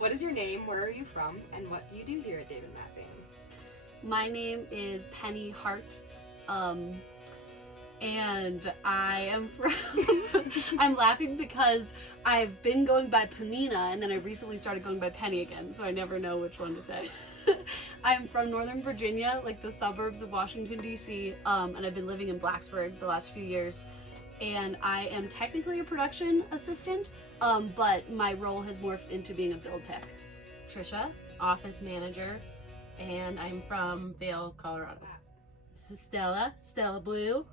What is your name, where are you from, and what do you do here at David Matt Vans? My name is Penny Hart, and I am from... I'm laughing because I've been going by Panina, and then I recently started going by Penny again, so I never know which one to say. I'm from Northern Virginia, like the suburbs of Washington, D.C., and I've been living in Blacksburg the last few years. And I am technically a production assistant, but my role has morphed into being a build tech. Trisha, office manager, and I'm from Vail, Colorado. This is Stella Blue,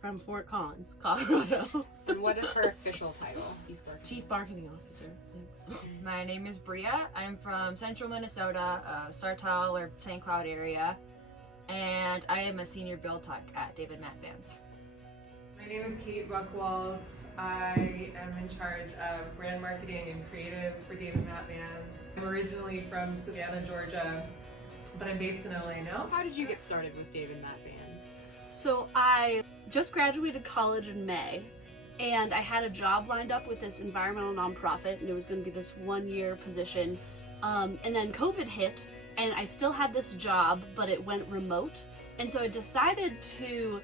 from Fort Collins, Colorado. And what is her official title? Chief Marketing Officer. Thanks. My name is Bria. I'm from central Minnesota, Sartell or St. Cloud area, and I am a senior build tech at David Matt Vans. My name is Kate Buchwald. I am in charge of brand marketing and creative for David Matt Vans. I'm originally from Savannah, Georgia, but I'm based in LA now. How did you get started with David Matt Vans? So I just graduated college in May, and I had a job lined up with this environmental nonprofit, and it was going to be this 1-year position. And then COVID hit, and I still had this job, but it went remote. And so I decided to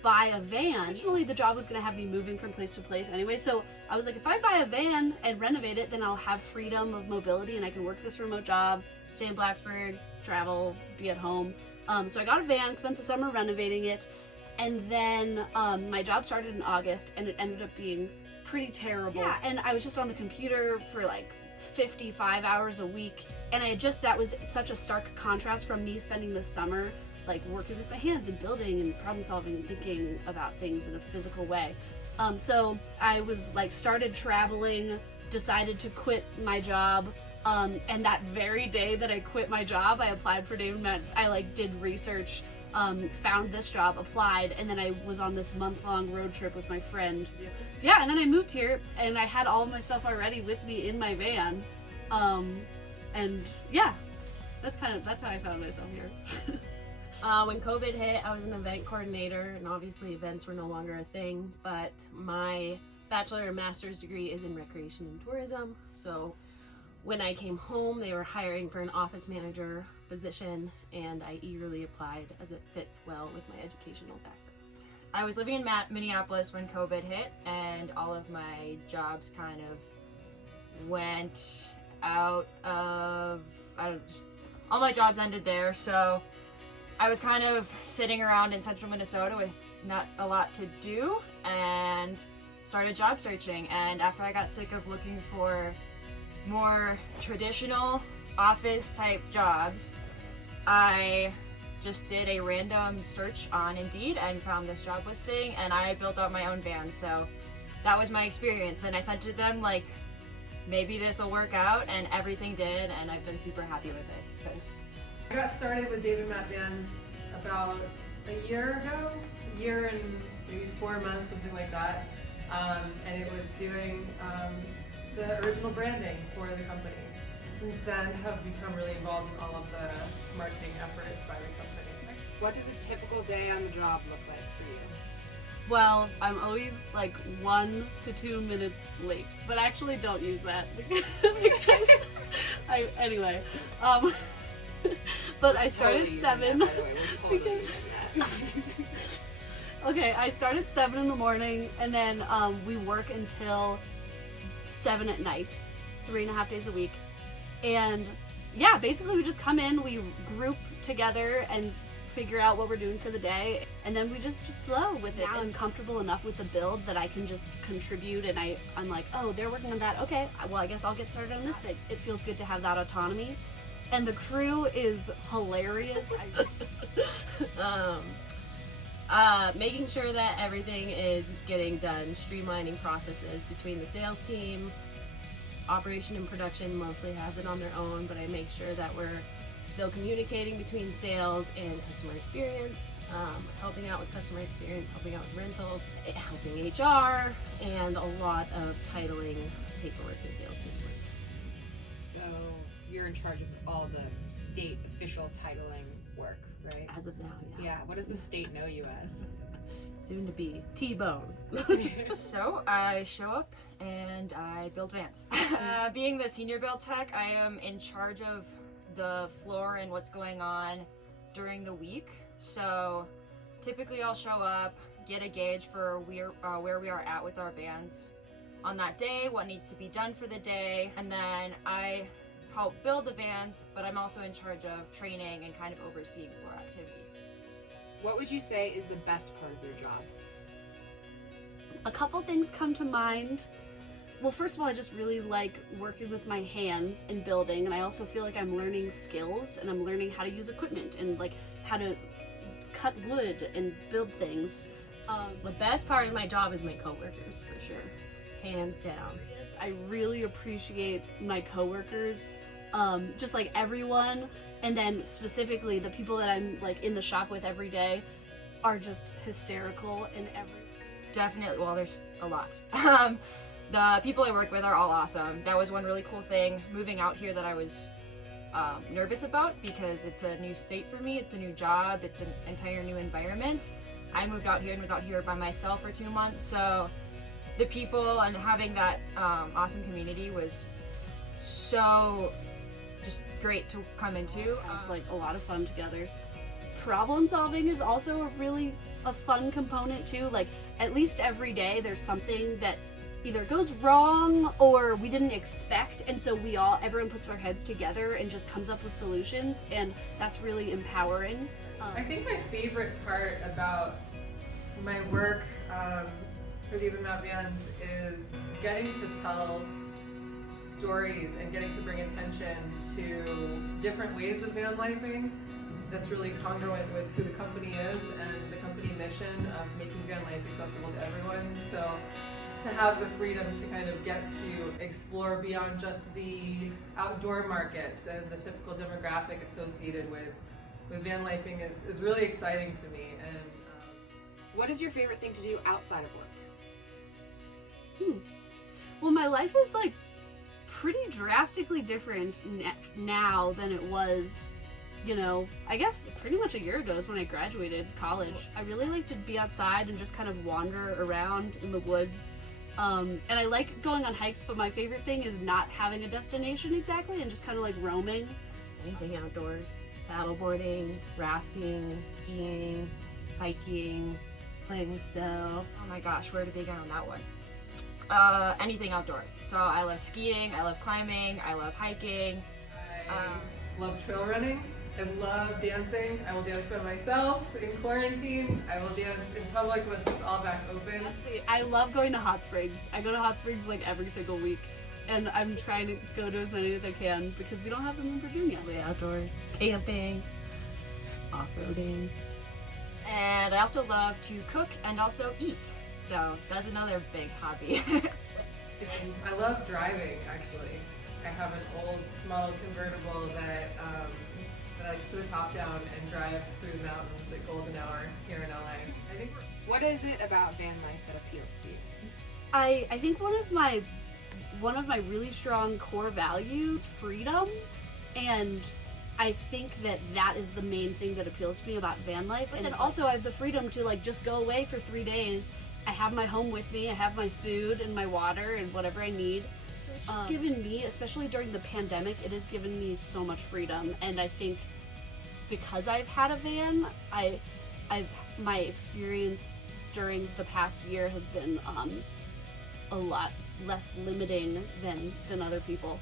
buy a van. Originally the job was going to have me moving from place to place anyway, so I was like, if I buy a van and renovate it, then I'll have freedom of mobility and I can work this remote job, stay in Blacksburg, travel, be at home. So I got a van, spent the summer renovating it, and then my job started in August, and it ended up being pretty terrible. Yeah, and I was just on the computer for like 55 hours a week, and that was such a stark contrast from me spending the summer like working with my hands and building and problem solving and thinking about things in a physical way. So I was like started traveling, decided to quit my job, and that very day that I quit my job, I applied for David Matt. I like did research, found this job, applied, and then I was on this month-long road trip with my friend. Yeah, and then I moved here and I had all of my stuff already with me in my van. And yeah, that's how I found myself here. When COVID hit, I was an event coordinator, and obviously events were no longer a thing, but my bachelor and master's degree is in recreation and tourism. So when I came home, they were hiring for an office manager position, and I eagerly applied as it fits well with my educational background. I was living in Minneapolis when COVID hit, and all of my jobs kind of went out of, all my jobs ended there, so I was kind of sitting around in central Minnesota with not a lot to do and started job searching. And after I got sick of looking for more traditional office type jobs, I just did a random search on Indeed and found this job listing, and I built out my own van. So that was my experience, and I said to them, like, maybe this will work out, and everything did, and I've been super happy with it since. I got started with David Matt Vans about a year ago, a year and maybe 4 months, something like that. And it was doing the original branding for the company. Since then, have become really involved in all of the marketing efforts by the company. What does a typical day on the job look like for you? Well, I'm always like 1 to 2 minutes late, but I actually don't use that because anyway. But I started Totally 7 that, by the way. We're totally because using that. okay, I start at 7 in the morning, and then we work until 7 at night, 3.5 days a week. And yeah, basically we just come in, we group together and figure out what we're doing for the day, and then we just flow with it. Now I'm comfortable enough with the build that I can just contribute, and I'm like, oh, they're working on that, okay, well, I guess I'll get started on this thing. It feels good to have that autonomy. And the crew is hilarious. Making sure that everything is getting done, streamlining processes between the sales team. Operation and production mostly has it on their own, but I make sure that we're still communicating between sales and customer experience, helping out with customer experience, helping out with rentals, helping HR, and a lot of titling, paperwork, and sales paperwork. So you're in charge of all the state official titling work, right? As of now, yeah. Yeah, what does the state know you as? soon to be T-Bone. So I show up and I build vans. Being the senior build tech, I am in charge of the floor and what's going on during the week. So typically I'll show up, get a gauge for where we are at with our vans on that day, what needs to be done for the day, and then I help build the vans, but I'm also in charge of training and kind of overseeing floor activity. What would you say is the best part of your job? A couple things come to mind. Well, first of all, I just really like working with my hands and building, and I also feel like I'm learning skills and I'm learning how to use equipment and like how to cut wood and build things. The best part of my job is my coworkers, for sure. Hands down. I really appreciate my coworkers, just like everyone, and then specifically the people that I'm like in the shop with every day are just hysterical and Definitely, well, there's a lot. The people I work with are all awesome. That was one really cool thing moving out here that I was nervous about, because it's a new state for me, it's a new job, it's an entire new environment. I moved out here and was out here by myself for 2 months, so the people and having that awesome community was so just great to come into. like a lot of fun together. Problem solving is also a fun component too. Like at least every day there's something that either goes wrong or we didn't expect, and so everyone puts their heads together and just comes up with solutions, and that's really empowering. I think my favorite part about my work for the Even Map Vans is getting to tell stories and getting to bring attention to different ways of van lifing that's really congruent with who the company is and the company mission of making van life accessible to everyone. So to have the freedom to kind of get to explore beyond just the outdoor markets and the typical demographic associated with van lifing is really exciting to me. And What is your favorite thing to do outside of work? Well, my life is like pretty drastically different now than it was, I guess pretty much a year ago is when I graduated college. I really like to be outside and just kind of wander around in the woods. And I like going on hikes, but my favorite thing is not having a destination exactly and just kind of like roaming. Anything outdoors. Paddleboarding, rafting, skiing, hiking, playing snow. Oh my gosh, where to begin on that one? Anything outdoors. So I love skiing, I love climbing, I love hiking. I love trail running. I love dancing. I will dance by myself in quarantine. I will dance in public once it's all back open. I love going to hot springs. I go to hot springs like every single week, and I'm trying to go to as many as I can because we don't have them in Virginia. Way outdoors. Camping. Off-roading. And I also love to cook and also eat. So that's another big hobby. And I love driving, actually. I have an old model convertible that I like to put the top down and drive through the mountains at golden hour here in LA. I think What is it about van life that appeals to you? I think one of my really strong core values is freedom, and I think that is the main thing that appeals to me about van life. And then also I have the freedom to like just go away for 3 days. I have my home with me, I have my food and my water and whatever I need. So it's just given me, especially during the pandemic, it has given me so much freedom. And I think because I've had a van, my experience during the past year has been a lot less limiting than other people.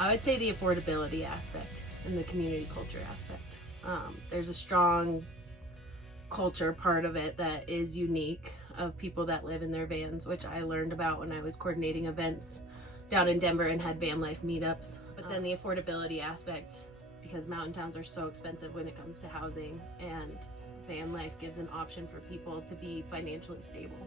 I would say the affordability aspect and the community culture aspect. There's a strong culture part of it that is unique of people that live in their vans, which I learned about when I was coordinating events down in Denver and had van life meetups. But then the affordability aspect, because mountain towns are so expensive when it comes to housing, and van life gives an option for people to be financially stable.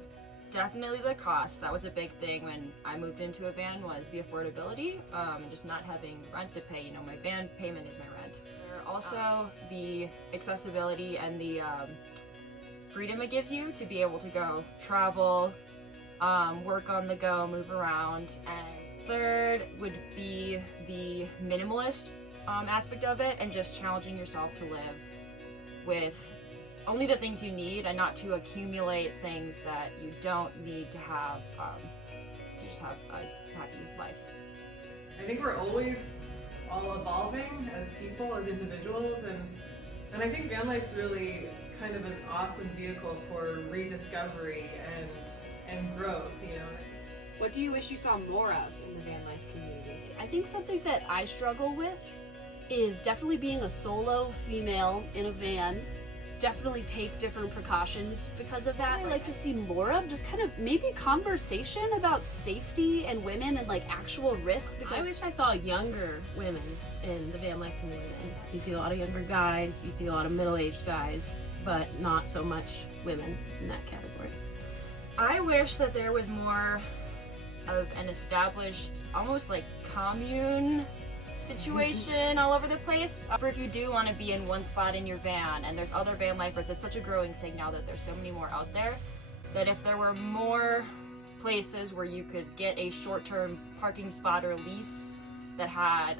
Definitely the cost. That was a big thing when I moved into a van, was the affordability, just not having rent to pay. My van payment is my rent. Also the accessibility and the freedom it gives you to be able to go travel, work on the go, move around. And third would be the minimalist aspect of it, and just challenging yourself to live with only the things you need, and not to accumulate things that you don't need to have to just have a happy life. I think we're always all evolving as people, as individuals, and I think van life's really kind of an awesome vehicle for rediscovery and growth, you know. What do you wish you saw more of in the van life community? I think something that I struggle with is definitely being a solo female in a van. Definitely take different precautions because of that. I'd like to see more of just kind of maybe conversation about safety and women and like actual risk. Because I wish I saw younger women in the van life community. You see a lot of younger guys, you see a lot of middle-aged guys, but not so much women in that category. I wish that there was more of an established, almost like commune situation all over the place. For if you do want to be in one spot in your van, and there's other van lifers, it's such a growing thing now that there's so many more out there, that if there were more places where you could get a short-term parking spot or lease that had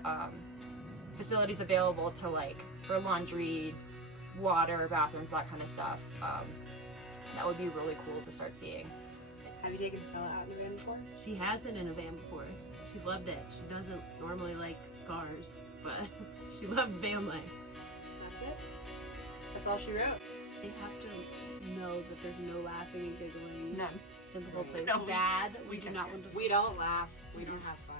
facilities available to like for laundry, water, bathrooms, that kind of stuff, that would be really cool to start seeing. Have you taken Stella out in a van before? She has been in a van before. She loved it. She doesn't normally like cars, but she loved van life. That's it. That's all she wrote. they have to know that there's no laughing and giggling. None. In the whole place. No, Bad. we We do don't. not want to. We don't laugh. We don't have fun.